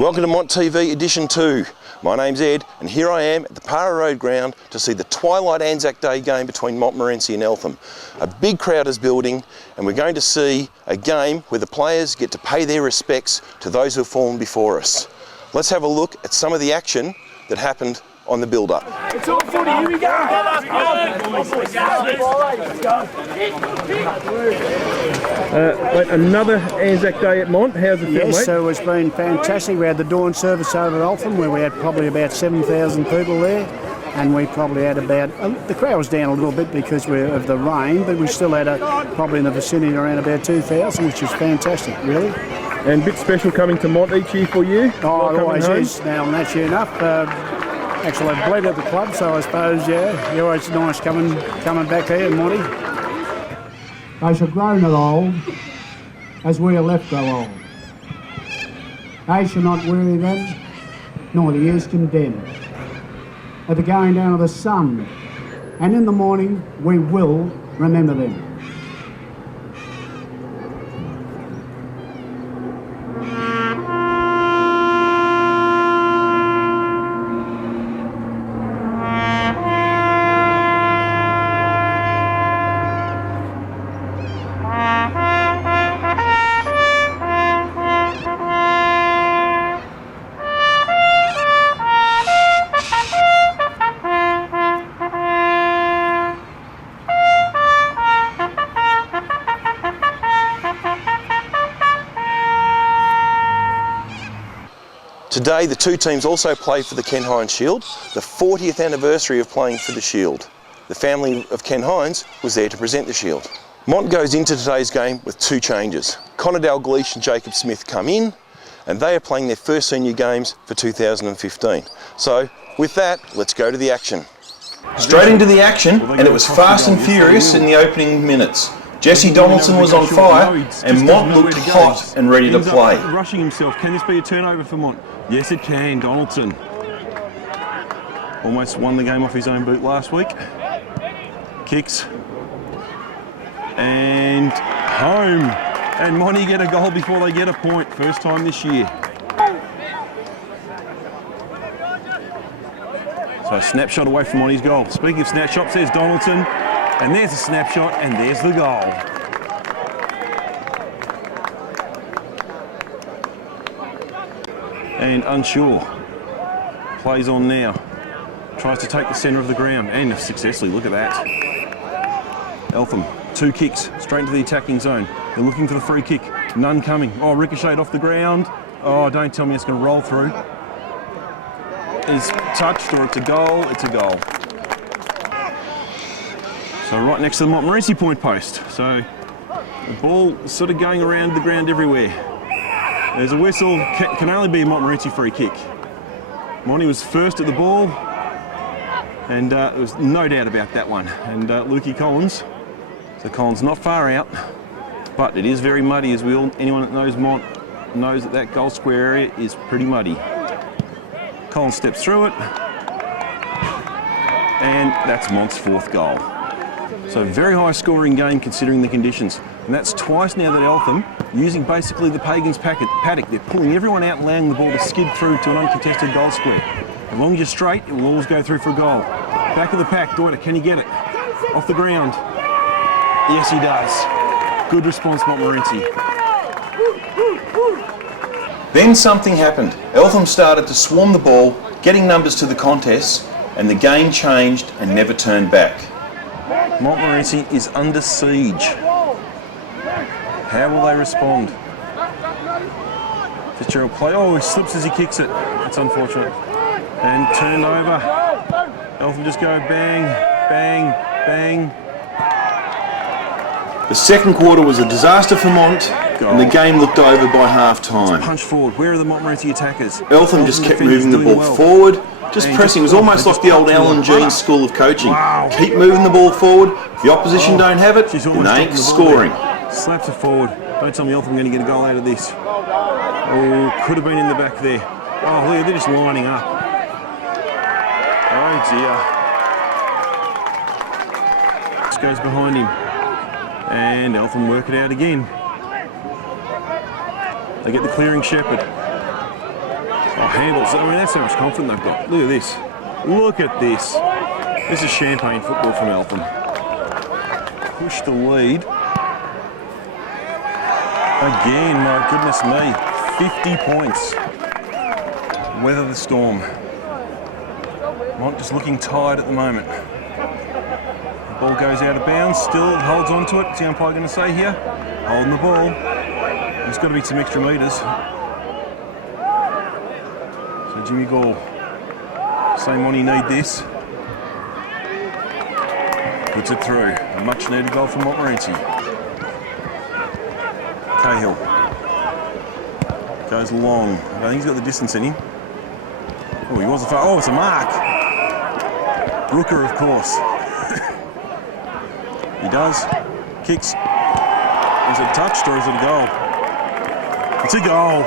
Welcome to Mont TV Edition 2. My name's Ed, and here I am at the Para Road ground to see the Twilight Anzac Day game between Montmorency and Eltham. A big crowd is building, and we're going to see a game where the players get to pay their respects to those who have fallen before us. Let's have a look at some of the action that happened on the build-up. It's all footy, here we go! Another Anzac Day at Mont. How's it feel, Yes, mate? so it's been fantastic. We had the dawn service over at Eltham where we had probably about 7,000 people there, and we probably had about, the crowd was down a little bit because of the rain, but we still had probably in the vicinity around about 2,000, which is fantastic, really. And a bit special coming to Mont each year for you? Oh, it always is. Now, and that's enough. Actually, I've bled at the club, so I suppose, yeah, it's always nice coming back here, Monty. They shall grow not old, as we are left grow old. They shall not weary them, nor the years condemn. At the going down of the sun, and in the morning we will remember them. Today, the two teams also play for the Ken Hines Sheild, the 40th anniversary of playing for the Shield. The family of Ken Hines was there to present the Shield. Mont goes into today's game with two changes. Connor Dalgleish and Jacob Smith come in, and they are playing their first senior games for 2015. So, with that, let's go to the action. Straight into the action, and it was fast and furious in the opening minutes. Jesse Donaldson was on fire, and Mont looked hot and ready to play. Rushing himself. Can this be a turnover for Mont? Yes, it can. Donaldson almost won the game off his own boot last week. Kicks. And home. And Monty get a goal before they get a point. First time this year. So a snapshot away from Monty's goal. Speaking of snapshots, there's Donaldson. And there's a snapshot, and there's the goal. And unsure. Plays on now. Tries to take the centre of the ground, and successfully, look at that. Eltham, two kicks, straight into the attacking zone. They're looking for the free kick, none coming. Oh, ricocheted off the ground. Oh, don't tell me it's going to roll through. Is touched, or it's a goal, it's a goal. So right next to the Montmorency point post. So the ball is sort of going around the ground everywhere. There's a whistle, can only be a Montmorency free kick. Monty was first at the ball, and there was no doubt about that one. And Lukey Collins, so Collins not far out, but it is very muddy, as anyone that knows Mont knows that that goal square area is pretty muddy. Collins steps through it, and that's Mont's fourth goal. So very high scoring game considering the conditions. And that's twice now that Eltham, using basically the Pagans paddock, they're pulling everyone out and allowing the ball to skid through to an uncontested goal square. As long as you're straight, it will always go through for a goal. Back of the pack, Deuter, can he get it? Off the ground. Yes, he does. Good response, Montmorency. Then something happened. Eltham started to swarm the ball, getting numbers to the contests, and the game changed and never turned back. Montmorency is under siege. How will they respond? Fitzgerald play. Oh, he slips as he kicks it. That's unfortunate. And turned over. Eltham just go bang, bang, bang. The second quarter was a disaster for Mont, and the game looked over by half-time. Punch forward. Where are the Montmorency attackers? Eltham just kept moving the ball forward. Just pressing. It was almost like the old Alan Jeans school of coaching. Wow. Keep moving the ball forward. If the opposition don't have it, then they ain't scoring. Slaps it forward. Don't tell me Eltham are going to get a goal out of this. Oh, could have been in the back there. Oh, look, they're just lining up. Oh, dear. Just goes behind him. And Eltham work it out again. They get the clearing shepherd. handballs. I mean, that's how much confidence they've got. Look at this. Look at this. This is champagne football from Eltham. Push the lead. Again, my goodness me. 50 points. Weather the storm. Mont just looking tired at the moment. The ball goes out of bounds, still holds on to it. What's the umpire going to say here? Holding the ball. There's got to be some extra metres. So Jimmy Gall saying Monty need this. Puts it through. A much needed goal from Montmorency. Cahill goes long. I think he's got the distance in him. Oh, he was oh, it's a mark. Brooker, of course. He does. Kicks. Is it touched or is it a goal? It's a goal.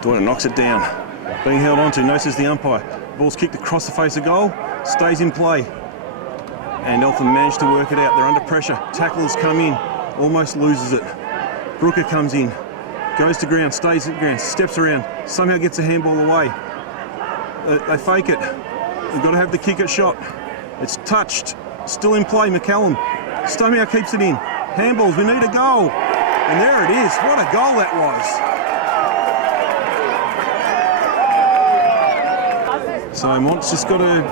Doyle knocks it down. Being held onto, notices the umpire. Ball's kicked across the face of goal. Stays in play. And Eltham managed to work it out. They're under pressure. Tackles come in. Almost loses it. Brooker comes in. Goes to ground, stays at ground, steps around, somehow gets a handball away. They fake it. They've got to have the kick at shot. It's touched, still in play, McCallum. Somehow keeps it in. Handballs, we need a goal. And there it is. What a goal that was. So Mont's just got to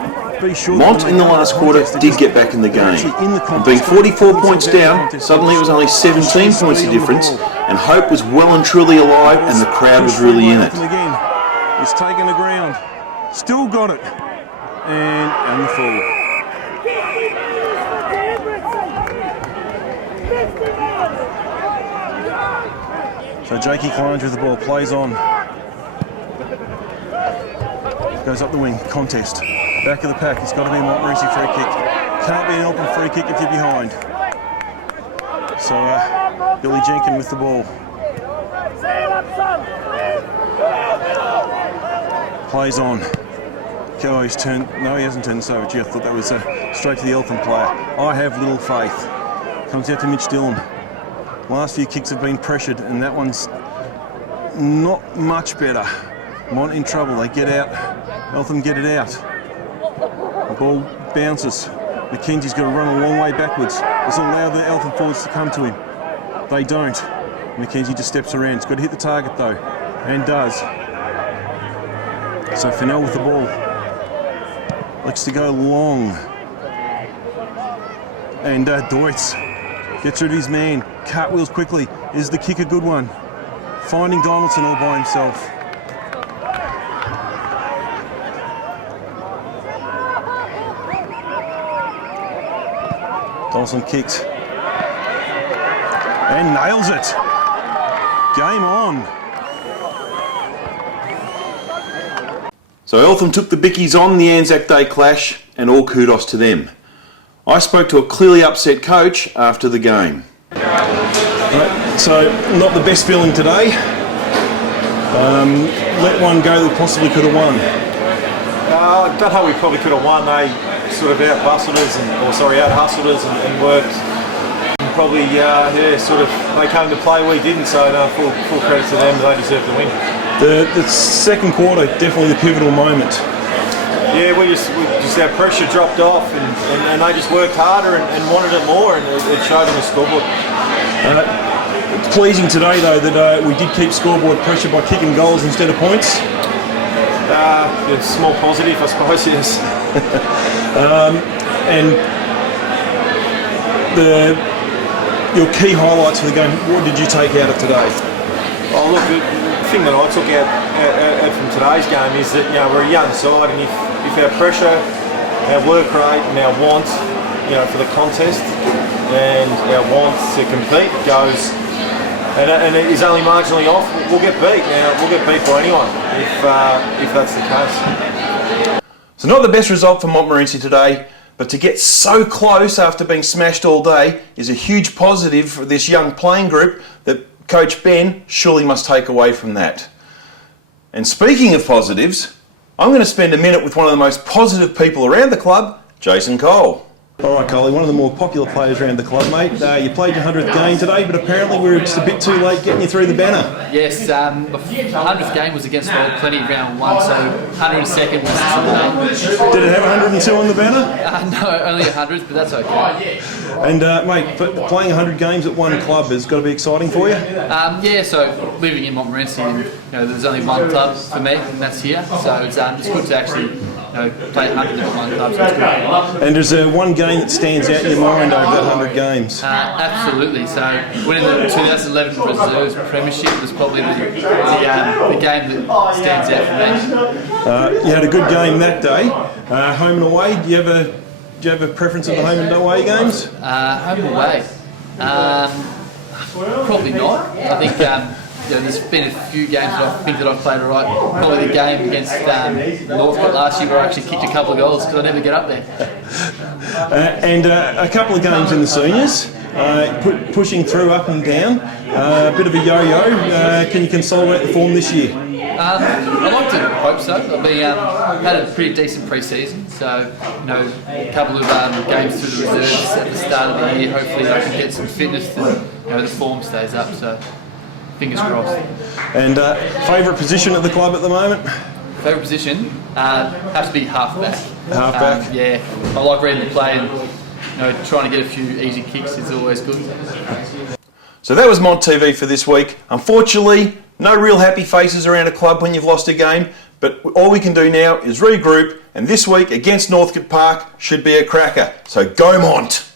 be sure. Mont in the last quarter did get back in the game. And being 44 points down, suddenly it was only 17 points of difference, and hope was well and truly alive, and the crowd was really in it. He's taken the ground, still got it, and the full. So Jakey Kleins with the ball, plays on. Goes up the wing, contest. Back of the pack, it's got to be a Montmorency free kick. Can't be an Eltham free kick if you're behind. So Billy Jenkins with the ball. Plays on. Oh, he's turned, no he hasn't turned this over. Gee, I thought that was straight to the Eltham player. I have little faith. Comes out to Mitch Dillon. Last few kicks have been pressured and that one's not much better. Mont in trouble, they get out. Eltham get it out. The ball bounces. McKenzie's got to run a long way backwards. This will allow the Eltham forwards to come to him. They don't. McKenzie just steps around. He's got to hit the target though, and does. So Fennell with the ball. Likes to go long. And Deutz gets rid of his man. Cartwheels quickly. Is the kick a good one? Finding Donaldson all by himself. Donaldson kicks and nails it. Game on. So Eltham took the Bickies on the Anzac Day clash, and all kudos to them. I spoke to a clearly upset coach after the game. So not the best feeling today. Let one go that possibly could have won. I don't know, we probably could have won. They sort of out-hustled us and worked. And probably, they came to play, we didn't, so no, full credit to them, they deserve to win. The second quarter, definitely the pivotal moment. Yeah, we just our pressure dropped off and they just worked harder and wanted it more, and it showed on the scoreboard. It's pleasing today though that we did keep scoreboard pressure by kicking goals instead of points. It's a small positive, I suppose, yes. And your key highlights for the game, what did you take out of today? Oh look, the thing that I took out from today's game is that we're a young side, and if our pressure, our work rate and our want for the contest and our want to compete goes and it is only marginally off, we'll get beat. Now we'll get beat by anyone if that's the case. So not the best result for Montmorency today, but to get so close after being smashed all day is a huge positive for this young playing group that Coach Ben surely must take away from that. And speaking of positives, I'm going to spend a minute with one of the most positive people around the club, Jason Cole. All right, Coley, one of the more popular players around the club, mate. You played your 100th game today, but apparently we were just a bit too late getting you through the banner. Yes, my 100th game was against Plenty round 1, so 102nd was today. Did it have 102 on the banner? No, only 100, but that's okay. And, mate, playing 100 games at one club has got to be exciting for you? Yeah, so living in Montmorency, and there's only one club for me, and that's here, so it's good to actually play 100 at one club, so it's good. And is there one game that stands out in your mind over that 100 games? Absolutely. So winning the 2011 Reserves Premiership was probably the game that stands out for me. You had a good game that day. Home and away, do you have a preference of the home and away games? Home and away? Probably not. I think there's been a few games that I think that I've played alright. Probably the game against Northcote last year where I actually kicked a couple of goals because I never get up there. And a couple of games in the seniors, pushing through up and down, a bit of a yo-yo. Can you consolidate the form this year? I like to hope so. I've had a pretty decent pre-season, so a couple of games through the reserves at the start of the year. Hopefully I can get some fitness to the form stays up. So fingers crossed. And favourite position at the club at the moment? Favourite position has to be halfback. Halfback. Yeah, I like reading the play and trying to get a few easy kicks is always good. So that was Mont TV for this week. Unfortunately, no real happy faces around a club when you've lost a game, but all we can do now is regroup, and this week against Northcote Park should be a cracker. So go Mont!